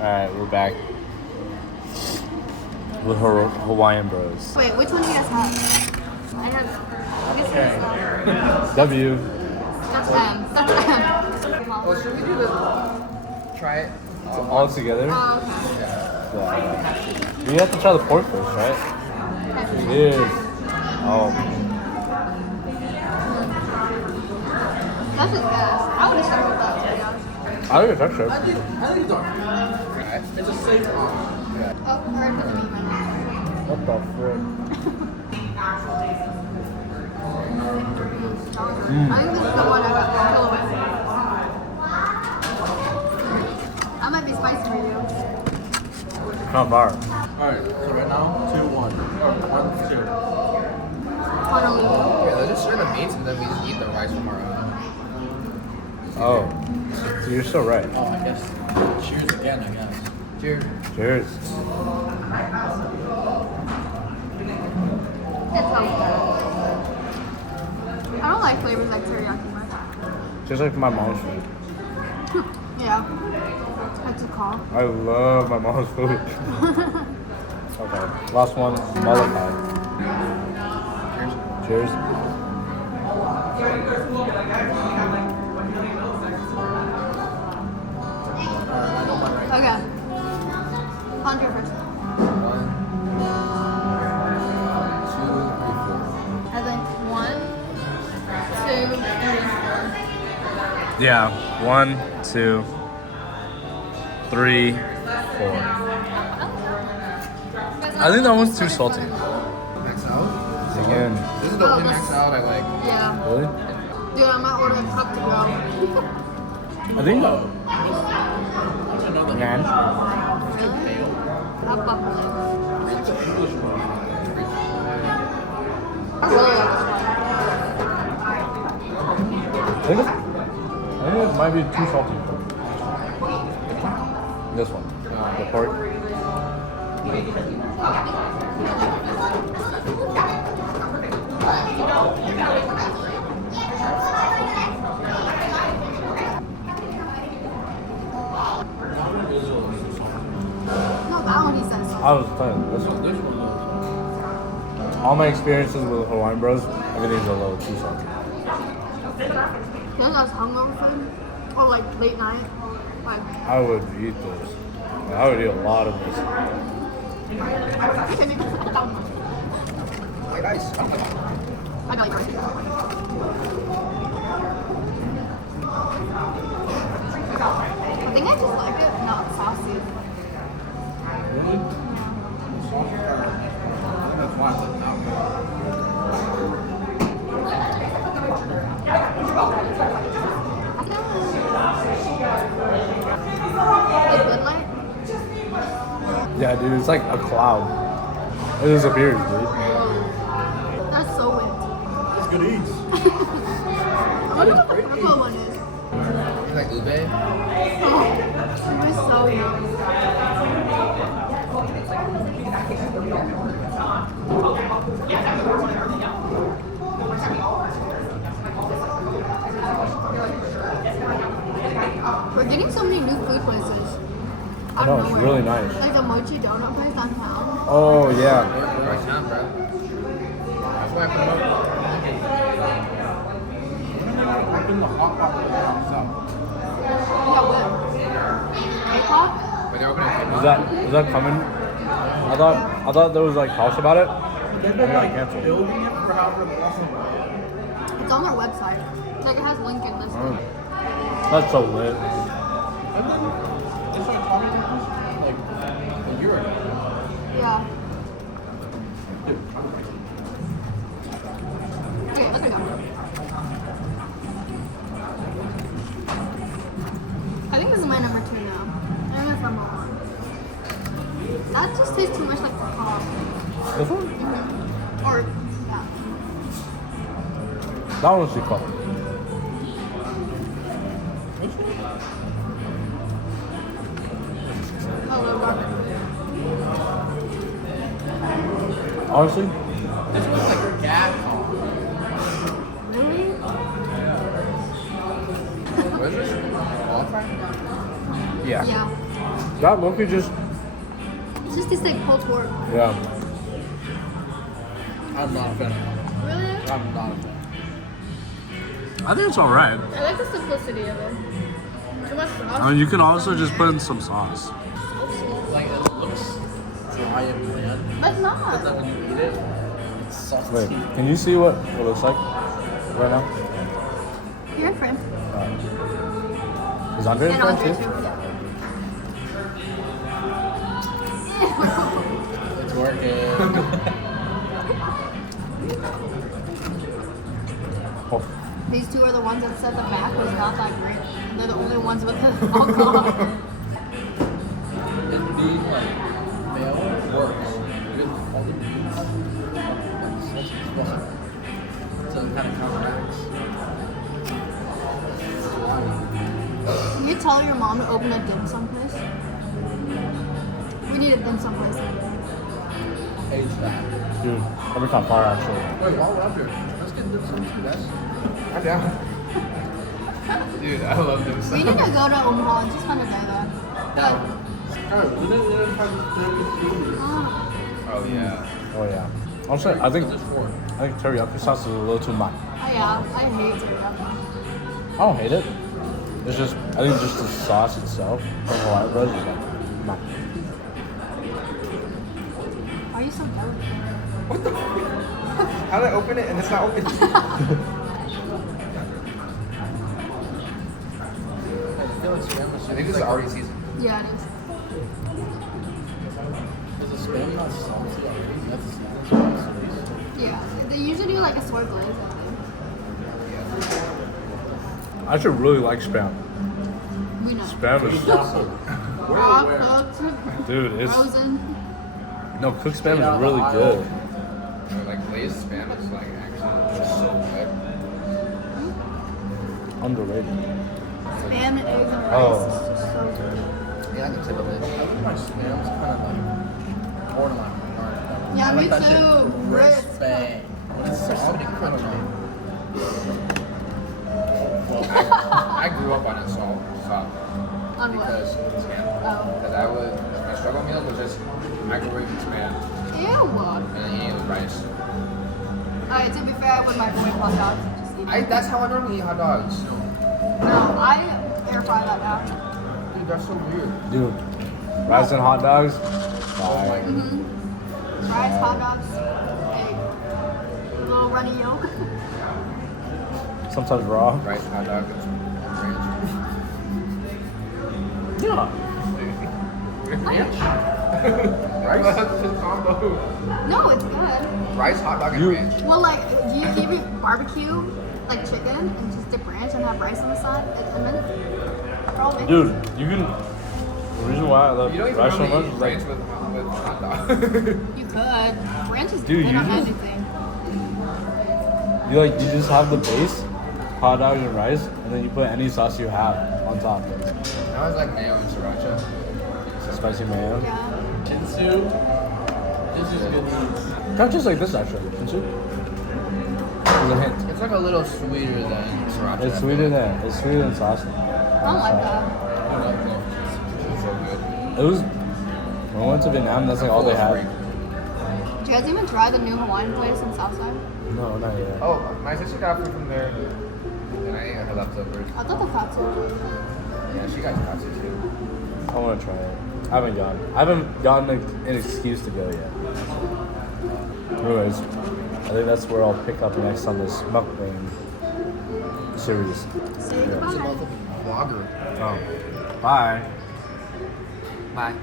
Alright, we're back with Hawaiian Bros. Wait, which one do you guys have? I have. This is W. That's M. That's M. Well, should we do the try it? All together? Oh, okay. Yeah. You have to try the pork first, right? It is. Oh. That's just gas. I would have stuck with that, to be honest. I think it's extra. I think it's alright. It's a safe option. Yeah. Oh, alright, put the meat in my mouth. What the frick? I think this is the one I got a little bit. That might be spicy for you. Not far. Alright, so right now, 2-1. Or 1-2. Honolulu. Yeah, let's just share the meats and then we just eat the rice from our own. Oh. So you're so right. Oh, I guess. Cheers again, I guess. Cheers. Cheers. It's healthy. I don't like flavors like teriyaki much. Just like my mom's food. Yeah. That's a call. I love my mom's food. Okay. Last one. Molokai. Cheers. Okay. 100%. 1, 2, 3, 4. I think 1, 2, 3, 4. Yeah. 1, 2, 3, 4. I think that one's too salty. Max out? Again. This is the only max out I like. Yeah. Really? Dude, I might order a cup to go. I think that. Another Man. Really? I'll fuck with it. It's an English one. I really like I think it might be too salty. This one. The pork. No, that one he said so. I was telling you, this one. All my experiences with Hawaiian Bros, everything's a little too salty. Then that's hungover food? Or like late night? Like, I would eat this. I would eat a lot of this. White ice. I got yours. I think I just like it not saucy. Really? That's why I like that Like Good Night? Yeah, dude, it's like a cloud. It disappears, dude. That's so weird. It's good eats. I wonder what the purple one is. You like ube? Oh, it was so yummy. We're getting so many new food places. I know, it's really nice. Like the mochi donut place downtown. Oh, yeah. Right now, bro. That's why I put them up. I've been the hot pot for Yeah, what? K-pop? But they're opening Is that coming? I thought there was like talks about it. They've It been got like canceled. building it for however long. It's on their website. Like it has Lincoln listed. Oh, that's so lit. And then they started talking about this like a year ago. Yeah. Dude, Okay, let's go. I think this is my number 2 now. I think that's number 1. That just tastes too much like pop. This one? Or, yeah. That one's too fun. I love ramen. Honestly, this was like gas on. Really? What is this? Qualifier? Yeah. Yeah. That look just It's just tastes like pulled pork. yeah. I'm not a fan. Really? I'm not a fan. I think it's alright. I like the simplicity of it. Too much sauce. I mean, you can also just put in some sauce. Like it looks dry and bland, But but not. then when you eat it, it's salty. Wait, can you see what it looks like right now? You're in frame. Is Andre in And front Andre too? too. It's working. Oh, These two are the ones that said the back was not that great. They're the only ones with the alcohol. And being like male works with all the meats. So it kind of counteracts. Can you tell your mom to open a dim sum place? We need a dim sum place. Age that. dude, every time far actually. Wait, while we're up here, let's get dim sum too, guys. I'm down. Dude, I love dim We need to go to Omaha and just kind of do that. Now, we didn't try this food. Oh, Oh yeah. Oh yeah. Also, I think What's this for? teriyaki sauce is a little too much. yeah, I hate teriyaki. I don't hate it. It's just I think just the sauce itself from Hawaii Bros is like much. Why are you so delicate? What the? How did I open it and it's not open? I think this is already seasoned. Yeah, it is. Is the spam not salty already? That's salty. Yeah, they usually do like a soy glaze. I actually really like spam. We know. Spam is Raw, cooked, dude, it's frozen. no cooked spam is really good. Like glazed spam is like actually just so good. Underrated. Spam and eggs and rice. Oh. It's just so good. Yeah, I can tip of it. I think my spam's kind of like borderline. Yeah, I me like that shit too. crispy. When it's soft, I don't know. Well, I grew up on it soft On what? because spam. Oh. Because my struggle meal was just microwaving spam Ew. and then eating it with rice. Alright, to be fair, I would microwave hot dogs. Just eat them. That's how I normally eat hot dogs. No, I air fry that now. Dude, that's so weird. Dude, rice and hot dogs. Oh Fire. Rice, hot dogs, egg, a little runny yolk. Sometimes raw. Rice, hot dog, and ranch. Yeah. Ranch? Rice? That's just combo. No, it's good. Rice, hot dog, and You- ranch. Well, like, do you keep it barbecue, like chicken, and just dip ranch and have rice on the side? And then throw it in? Dude, you can. The reason why I love You don't even rice so really much eat is ranch like, with hot dog. You could. Ranch is Dude, good you on just- anything. you just have the base, hot dog and rice, and then you put any sauce you have on top. Now it's like mayo and sriracha. Spicy mayo. Yeah. Jinsu. This is good. Kind of just like this actually. It's a hint. It's like a little sweeter than sriracha. It's sweeter than sauce. I don't like that. I love it. It's so good. It was when I went to Vietnam. That's like all they had. Did you guys even try the new Hawaiian place in Southside? No, not yet. Oh, my sister got food from there. And I ate her leftovers. I thought the katsu. Yeah, she got katsu too. I want to try it. I haven't gotten an excuse to go yet. Anyways, I think that's where I'll pick up next on this mukbang series. Say Yeah. goodbye. Vlogger. Oh, bye. Bye.